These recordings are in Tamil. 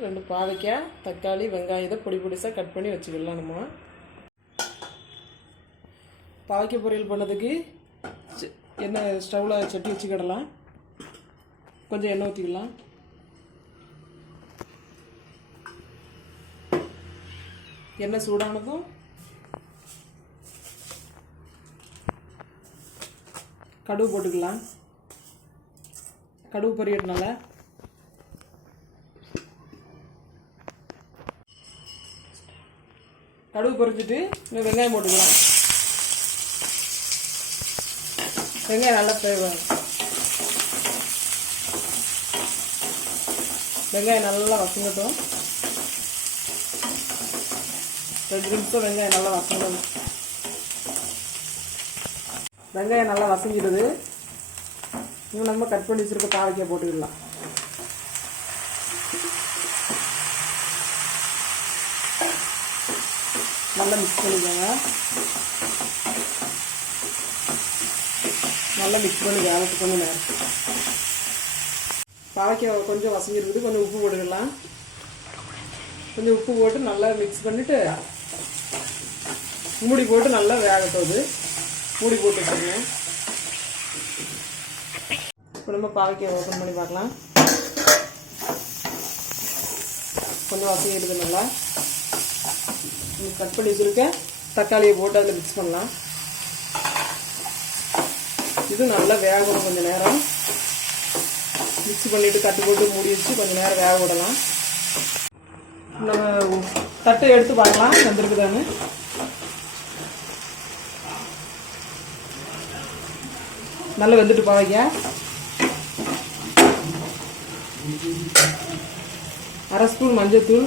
2 பாவக்காய் தக்காளி வெங்காயத்தை பொடி பொடிசாக கட் பண்ணி வச்சுக்கலாம். நம்ம பாவக்காய் பொரியல் பண்ணதுக்கு எண்ணெய் ஸ்டவ்வில் சட்டி வச்சுக்கிடலாம். கொஞ்சம் எண்ணெய் ஊற்றிக்கலாம். எண்ணெய் சூடானதும் கடுகு போட்டுக்கலாம். கடுகு பொரியறதுனால கடுகு பொரிஞ்சிட்டு இன்னும் வெங்காயம் போட்டுக்கலாம். வெங்காயம் நல்லா வெங்காயம் நல்லா வசங்கட்டும். 2 நிமிஷம் வெங்காயம் நல்லா வசங்கணும். வெங்காயம் நல்லா வசங்கிடுது. இன்னும் நம்ம கட் பண்ணி வச்சுருக்க பாவக்காய் போட்டுக்கலாம். நல்லா மிக்ஸ் பண்ணிக்கோங்க. நல்லா மிக்ஸ் பண்ணி வேலைக்கு கொஞ்சம் நேரம். பாவக்காய் கொஞ்சம் வசங்கிருக்குது. கொஞ்சம் உப்பு போட்டுக்கலாம். கொஞ்சம் உப்பு போட்டு நல்லா மிக்ஸ் பண்ணிவிட்டு மூடி போட்டு நல்லா வேகட்டோது. மூடி போட்டு வச்சுருங்க. இப்போ நம்ம பாவக்காய் ஓப்பன் பண்ணி பார்க்கலாம். கொஞ்சம் வசங்கிடுது. நல்லா கட் பண்ணி வச்சுருக்கேன் தக்காளியை போட்டு அதில் மிக்ஸ் பண்ணலாம். இது நல்லா வேகணும். கொஞ்சம் நேரம் மிக்ஸ் பண்ணிவிட்டு கட்டு போட்டு மூடி வச்சு கொஞ்சம் நேரம் வேக விடலாம். நம்ம தட்டை எடுத்து பார்க்கலாம் வந்துருக்குதான்னு. நல்லா வெந்துட்டு பாவக்காய். 1/2 ஸ்பூன் மஞ்சள்தூள்,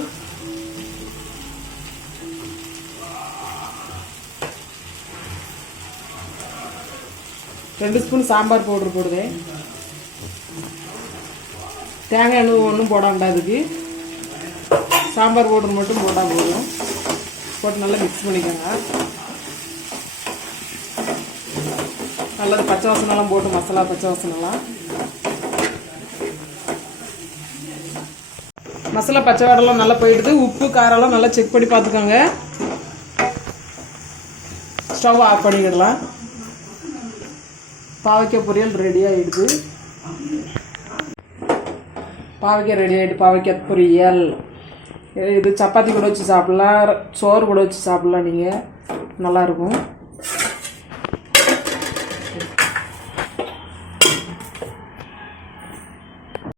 2 ஸ்பூன் சாம்பார் பவுடர் போடுவேன். தேங்காய் எண்ணெய் ஒன்றும் போட வேண்டாம். அதுக்கு சாம்பார் பவுடர் மட்டும் போட்டால் போதும். போட்டு நல்லா மிக்ஸ் பண்ணிக்கோங்க. நல்லது பச்சை வாசனெல்லாம் போட்டு மசாலா பச்சை வாசனெல்லாம் மசாலா பச்சை வாடெல்லாம் நல்லா போயிடுது. உப்பு காரெல்லாம் நல்லா செக் பண்ணி பார்த்துக்கோங்க. ஸ்டவ் ஆஃப் பண்ணிக்கிடலாம். பாவக்காய் பொரியல் ரெடி ஆகிடுது. பாவக்காய் ரெடி ஆகிட்டு பாவக்காய் பொரியல். இது சப்பாத்தி கூட வச்சு சாப்பிட்லாம், சோறு கூட வச்சு சாப்பிட்லாம். நீங்கள் நல்லாயிருக்கும்.